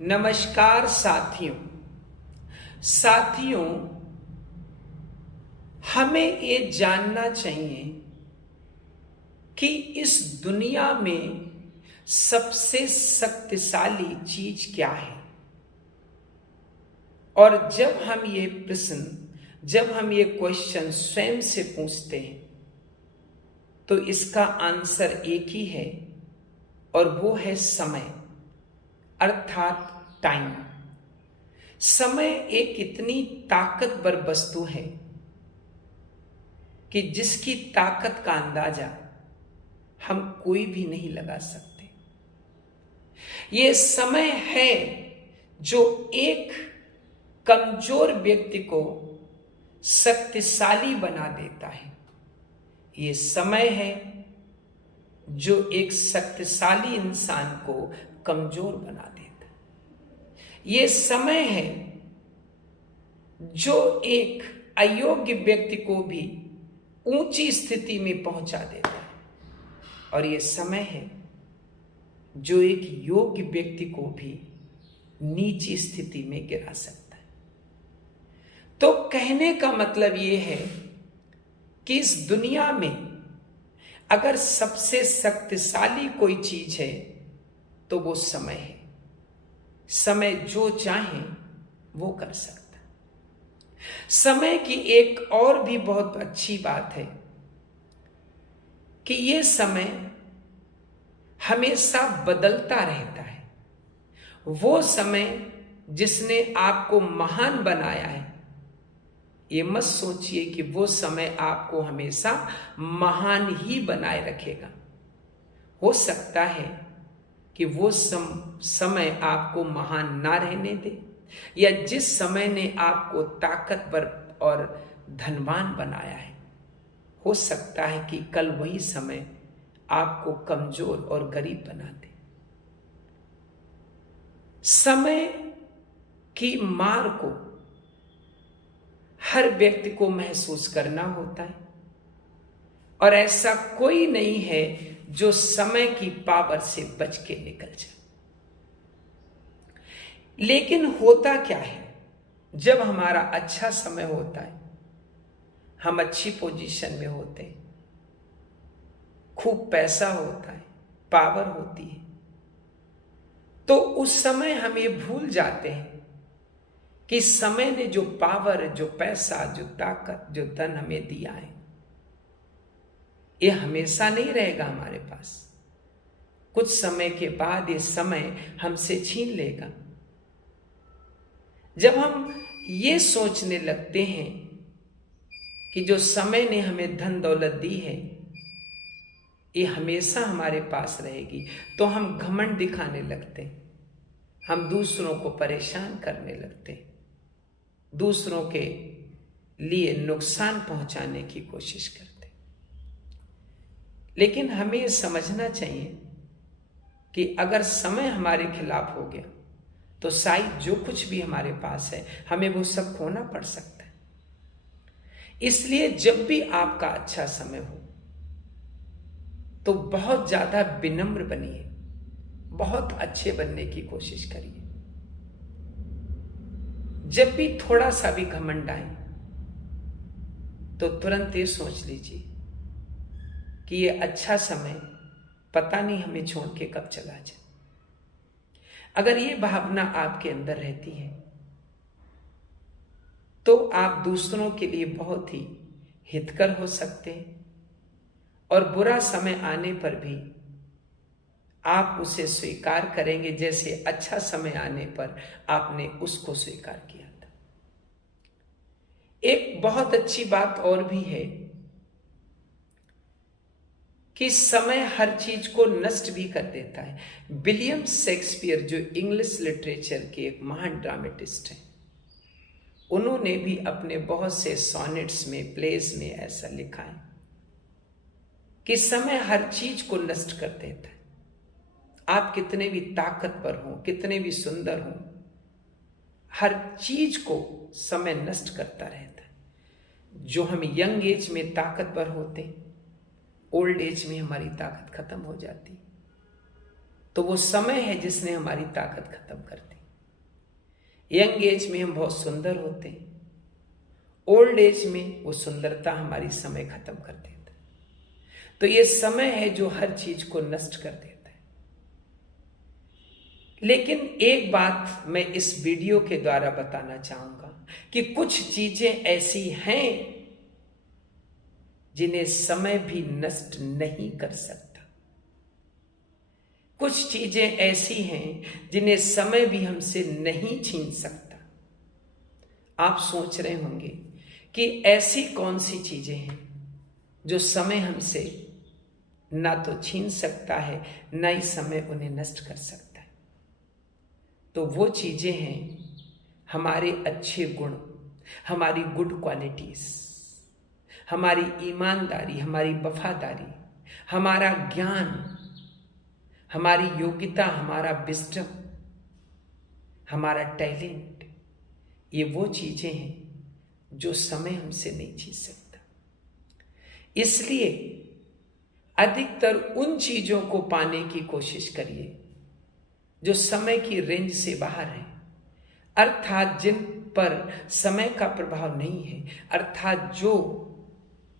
नमस्कार साथियों। साथियों, हमें ये जानना चाहिए कि इस दुनिया में सबसे शक्तिशाली चीज क्या है। और जब हम ये क्वेश्चन स्वयं से पूछते हैं तो इसका आंसर एक ही है और वो है समय, अर्थात टाइम। समय एक इतनी ताकतवर वस्तु है कि जिसकी ताकत का अंदाजा हम कोई भी नहीं लगा सकते। ये समय है जो एक कमजोर व्यक्ति को शक्तिशाली बना देता है। ये समय है जो एक शक्तिशाली इंसान को कमजोर बना देता है। ये समय है जो एक अयोग्य व्यक्ति को भी ऊंची स्थिति में पहुंचा देता है, और ये समय है जो एक योग्य व्यक्ति को भी नीची स्थिति में गिरा सकता है। तो कहने का मतलब ये है कि इस दुनिया में अगर सबसे शक्तिशाली कोई चीज है तो वो समय है। समय जो चाहे वो कर सकता है। समय की एक और भी बहुत अच्छी बात है कि ये समय हमेशा बदलता रहता है। वो समय जिसने आपको महान बनाया है, ये मत सोचिए कि वो समय आपको हमेशा महान ही बनाए रखेगा। हो सकता है कि वो समय आपको महान ना रहने दे, या जिस समय ने आपको ताकतवर और धनवान बनाया है, हो सकता है कि कल वही समय आपको कमजोर और गरीब बना दे। समय की मार को हर व्यक्ति को महसूस करना होता है, और ऐसा कोई नहीं है जो समय की पावर से बच के निकल जाए। लेकिन होता क्या है, जब हमारा अच्छा समय होता है, हम अच्छी पोजीशन में होते हैं, खूब पैसा होता है, पावर होती है, तो उस समय हम ये भूल जाते हैं कि समय ने जो पावर, जो पैसा, जो ताकत, जो धन हमें दिया है, ये हमेशा नहीं रहेगा हमारे पास। कुछ समय के बाद ये समय हमसे छीन लेगा। जब हम ये सोचने लगते हैं कि जो समय ने हमें धन दौलत दी है ये हमेशा हमारे पास रहेगी, तो हम घमंड दिखाने लगते हैं, हम दूसरों को परेशान करने लगते हैं, दूसरों के लिए नुकसान पहुंचाने की कोशिश करते। लेकिन हमें समझना चाहिए कि अगर समय हमारे खिलाफ हो गया तो शायद जो कुछ भी हमारे पास है हमें वो सब खोना पड़ सकता है। इसलिए जब भी आपका अच्छा समय हो तो बहुत ज्यादा विनम्र बनिए, बहुत अच्छे बनने की कोशिश करिए। जब भी थोड़ा सा भी घमंड आए तो तुरंत ये सोच लीजिए कि ये अच्छा समय पता नहीं हमें छोड़ के कब चला जाए। अगर ये भावना आपके अंदर रहती है तो आप दूसरों के लिए बहुत ही हितकर हो सकते हैं, और बुरा समय आने पर भी आप उसे स्वीकार करेंगे जैसे अच्छा समय आने पर आपने उसको स्वीकार किया था। एक बहुत अच्छी बात और भी है कि समय हर चीज को नष्ट भी कर देता है। विलियम शेक्सपियर, जो इंग्लिश लिटरेचर के एक महान ड्रामेटिस्ट हैं, उन्होंने भी अपने बहुत से सोनेट्स में, प्लेज में ऐसा लिखा है कि समय हर चीज को नष्ट कर देता है। आप कितने भी ताकतवर हों, कितने भी सुंदर हों, हर चीज को समय नष्ट करता रहता है। जो हम यंग एज में ताकतवर होते हैं, ओल्ड एज में हमारी ताकत खत्म हो जाती, तो वो समय है जिसने हमारी ताकत खत्म कर दी। यंग एज में हम बहुत सुंदर होते हैं, ओल्ड एज में वो सुंदरता हमारी समय खत्म कर देता है। तो ये समय है जो हर चीज को नष्ट कर देता है। लेकिन एक बात मैं इस वीडियो के द्वारा बताना चाहूंगा कि कुछ चीजें ऐसी हैं जिन्हें समय भी नष्ट नहीं कर सकता। कुछ चीजें ऐसी हैं जिन्हें समय भी हमसे नहीं छीन सकता। आप सोच रहे होंगे कि ऐसी कौन सी चीजें हैं जो समय हमसे ना तो छीन सकता है, ना ही समय उन्हें नष्ट कर सकता है। तो वो चीजें हैं हमारे अच्छे गुण, हमारी गुड क्वालिटीज, हमारी ईमानदारी, हमारी वफादारी, हमारा ज्ञान, हमारी योग्यता, हमारा विजडम, हमारा टैलेंट। ये वो चीजें हैं जो समय हमसे नहीं छीन सकता। इसलिए अधिकतर उन चीजों को पाने की कोशिश करिए जो समय की रेंज से बाहर है, अर्थात जिन पर समय का प्रभाव नहीं है, अर्थात जो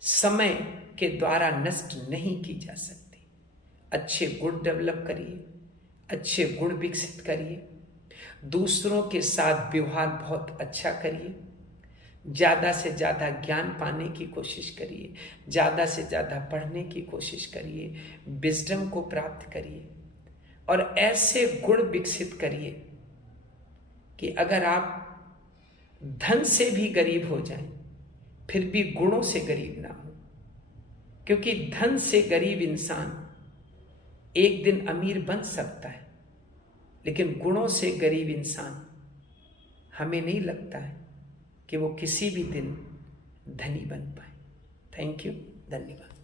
समय के द्वारा नष्ट नहीं की जा सकती। अच्छे गुण डेवलप करिए, अच्छे गुण विकसित करिए, दूसरों के साथ व्यवहार बहुत अच्छा करिए, ज़्यादा से ज़्यादा ज्ञान पाने की कोशिश करिए, ज़्यादा से ज़्यादा पढ़ने की कोशिश करिए, विजडम को प्राप्त करिए और ऐसे गुण विकसित करिए कि अगर आप धन से भी गरीब हो जाएं, फिर भी गुणों से गरीब ना हो। क्योंकि धन से गरीब इंसान एक दिन अमीर बन सकता है, लेकिन गुणों से गरीब इंसान हमें नहीं लगता है कि वो किसी भी दिन धनी बन पाए। थैंक यू, धन्यवाद।